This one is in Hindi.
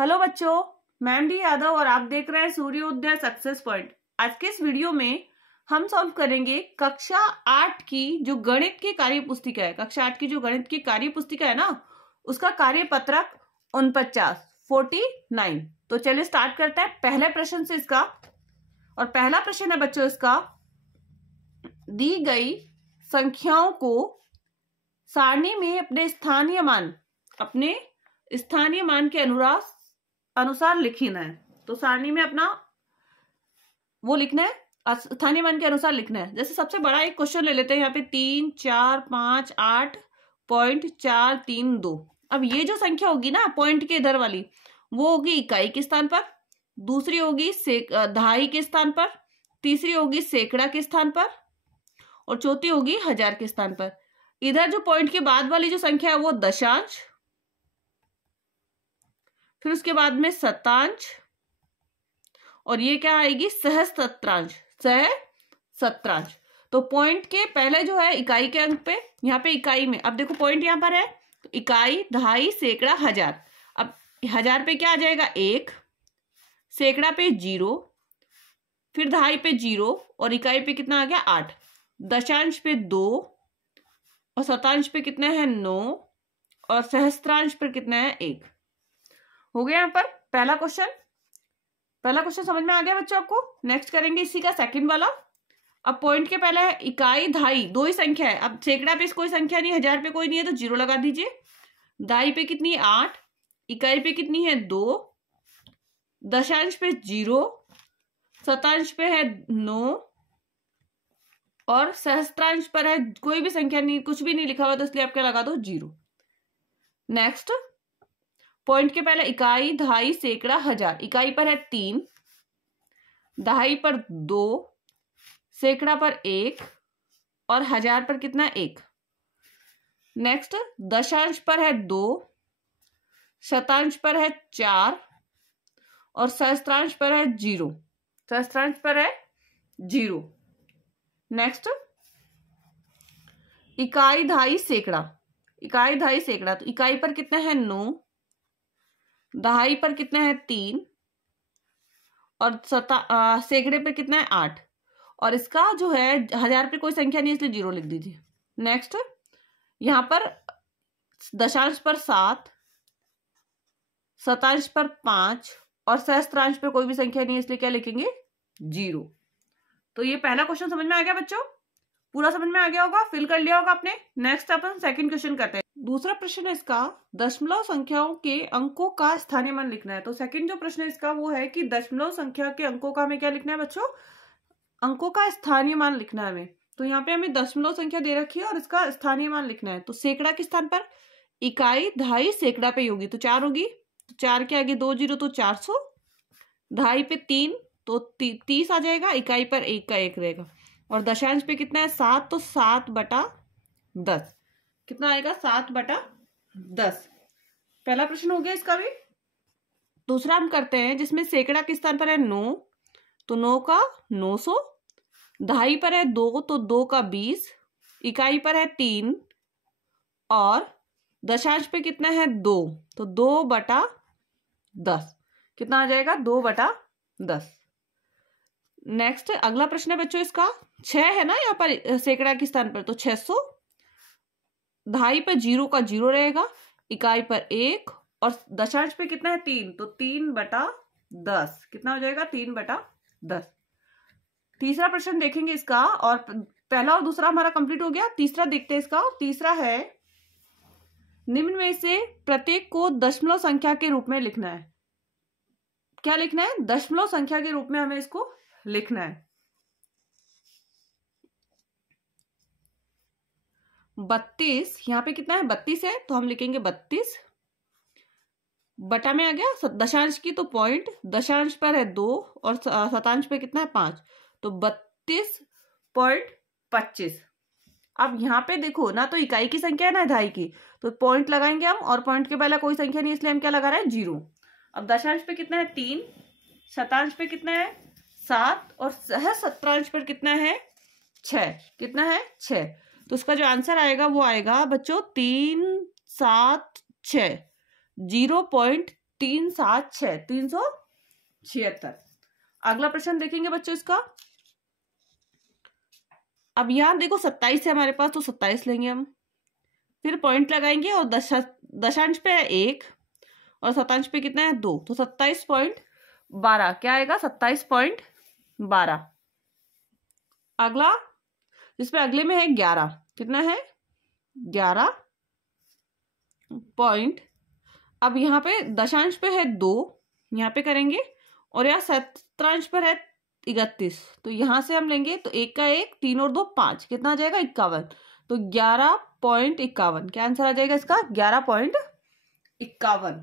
हेलो बच्चों, मैं एम डी यादव और आप देख रहे हैं सूर्योदय सक्सेस पॉइंट। आज के इस वीडियो में हम सॉल्व करेंगे कक्षा 8 की जो गणित की कार्य पुस्तिका है। कक्षा 8 की जो गणित की कार्य पुस्तिका है ना, उसका कार्य पत्रक 49 तो चलिए स्टार्ट करते हैं पहले प्रश्न से इसका। और पहला प्रश्न है बच्चों इसका, दी गई संख्याओं को सारणी में अपने स्थानीय मान के अनुसार लिखना है। तो सारणी में अपना वो लिखना है, स्थानीय मान के अनुसार लिखना है। जैसे सबसे बड़ा एक क्वेश्चन ले लेते हैं, यहाँ पे 3, 4, 5, 8.432। अब ये जो संख्या होगी ना पॉइंट के इधर वाली, वो होगी इकाई के स्थान पर, दूसरी होगी दहाई के स्थान पर, तीसरी होगी सैकड़ा के स्थान पर और चौथी होगी हजार के स्थान पर। इधर जो पॉइंट के बाद वाली जो संख्या है वो दशांश, फिर उसके बाद में शतांश और ये क्या आएगी सहस्त्रांश। तो पॉइंट के पहले जो है इकाई के अंक पे, यहाँ पे इकाई में, अब देखो पॉइंट यहाँ पर है तो इकाई, दहाई, सैकड़ा, हजार। अब हजार पे क्या आ जाएगा 1, सैकड़ा पे 0, फिर दहाई पे 0 और इकाई पे कितना आ गया 8, दशांश पे 2 और शतांश पे कितना है 9 और सहस्त्रांश पर कितना है 1। हो गया यहाँ पर पहला क्वेश्चन समझ में आ गया बच्चों आपको। नेक्स्ट करेंगे इसी का सेकंड वाला। अब पॉइंट के पहले है इकाई, दहाई, दो ही संख्या है। अब सैकड़ा पे कोई संख्या नहीं, हजार पे कोई नहीं है तो 0 लगा दीजिए। दहाई पे कितनी है 8, इकाई पे कितनी है 2, दशांश पे 0, शतांश पे है 9 और सहस्त्रांश पर है कोई भी संख्या नहीं, कुछ भी नहीं लिखा हुआ तो इसलिए आप क्या लगा दो 0। नेक्स्ट पॉइंट के पहले इकाई, दहाई, सैकड़ा, हजार। इकाई पर है 3, दहाई पर 2, सैकड़ा पर 1 और हजार पर कितना है 1। नेक्स्ट दशांश पर है 2, शतांश पर है 4 और सहस्त्रांश पर है 0। नेक्स्ट इकाई, दहाई, सैकड़ा। तो इकाई पर कितना है 9, दहाई पर कितना है 3 और सैकड़े पे कितना है 8 और इसका जो है हजार पे कोई संख्या नहीं इसलिए 0 लिख दीजिए। नेक्स्ट यहां पर दशांश पर 7, शतांश पर 5 और सहस्त्रांश पे कोई भी संख्या नहीं इसलिए क्या लिखेंगे 0। तो ये पहला क्वेश्चन समझ में आ गया बच्चों, पूरा समझ में आ गया होगा, फिल कर लिया होगा आपने। नेक्स्ट अपन सेकंड क्वेश्चन करते हैं। दूसरा प्रश्न है इसका, दशमलव संख्याओं के अंकों का स्थानीय मान लिखना है। तो सेकंड जो प्रश्न है इसका वो है कि दशमलव संख्या के अंकों का हमें क्या लिखना है बच्चों, अंकों का स्थानीय मान लिखना है हमें। तो यहाँ पे हमें दशमलव संख्या दे रखी है और इसका स्थानीय मान लिखना है। तो सैकड़ा के स्थान पर इकाई, दहाई, सैकड़ा पे होगी तो 4 होगी, तो 4 के आगे 2 0 तो 400, दहाई पे 3 तो 30 आ जाएगा, इकाई पर 1 का 1 रहेगा और दशांश पे कितना है 7 तो 7/10 कितना आएगा 7/10। पहला प्रश्न हो गया इसका भी। दूसरा हम करते हैं जिसमें सैकड़ा के स्थान पर है 9 तो 9 का 900, दहाई पर है 2 तो 2 का 20, इकाई पर है 3 और दशांश पे कितना है 2 तो 2/10 कितना आ जाएगा 2/10। नेक्स्ट अगला प्रश्न है बच्चों इसका, 6 है ना यहाँ पर सैकड़ा के स्थान पर तो 600, दहाई पर 0 का 0 रहेगा, इकाई पर 1 और दशांश पे कितना है 3 तो 3/10 कितना हो जाएगा 3/10। तीसरा प्रश्न देखेंगे इसका और पहला और दूसरा हमारा कंप्लीट हो गया। तीसरा देखते हैं इसका। तीसरा है निम्न में से प्रत्येक को दशमलव संख्या के रूप में लिखना है। क्या लिखना है, दशमलव संख्या के रूप में हमें इसको लिखना है। 32 यहाँ पे कितना है 32 है तो हम लिखेंगे 32 बटा में आ गया दशांश की तो पॉइंट, दशांश पर है 2 और शतांश पे कितना है 5 तो 32.25। अब यहाँ पे देखो ना तो इकाई की संख्या है ना दहाई की, तो पॉइंट लगाएंगे हम और पॉइंट के पहले कोई संख्या नहीं इसलिए हम क्या लगा रहे हैं 0। अब दशांश पे कितना है 3, शतांश पे कितना है 7 और सहस्त्रांश पर कितना है 6 कितना है 6। तो उसका जो आंसर आएगा वो आएगा बच्चों 376 0.3 376 376। अगला प्रश्न देखेंगे बच्चों इसका। अब यहाँ देखो 27 है हमारे पास, तो 27 लेंगे हम, फिर पॉइंट लगाएंगे और दशांश पे है 1 और शतांश पे कितना है 2, तो 27.12 क्या आएगा 27.12। अगला जिसमें अगले में है 11, कितना है 11 पॉइंट, अब यहाँ पे दशांश पे है 2, यहाँ पे करेंगे, और यहाँ शतांश पर है 31, तो यहाँ से हम लेंगे तो 1 का 1, 3 और 2 5, कितना आ जाएगा 51, तो 11.51 क्या आंसर आ जाएगा इसका 11.51।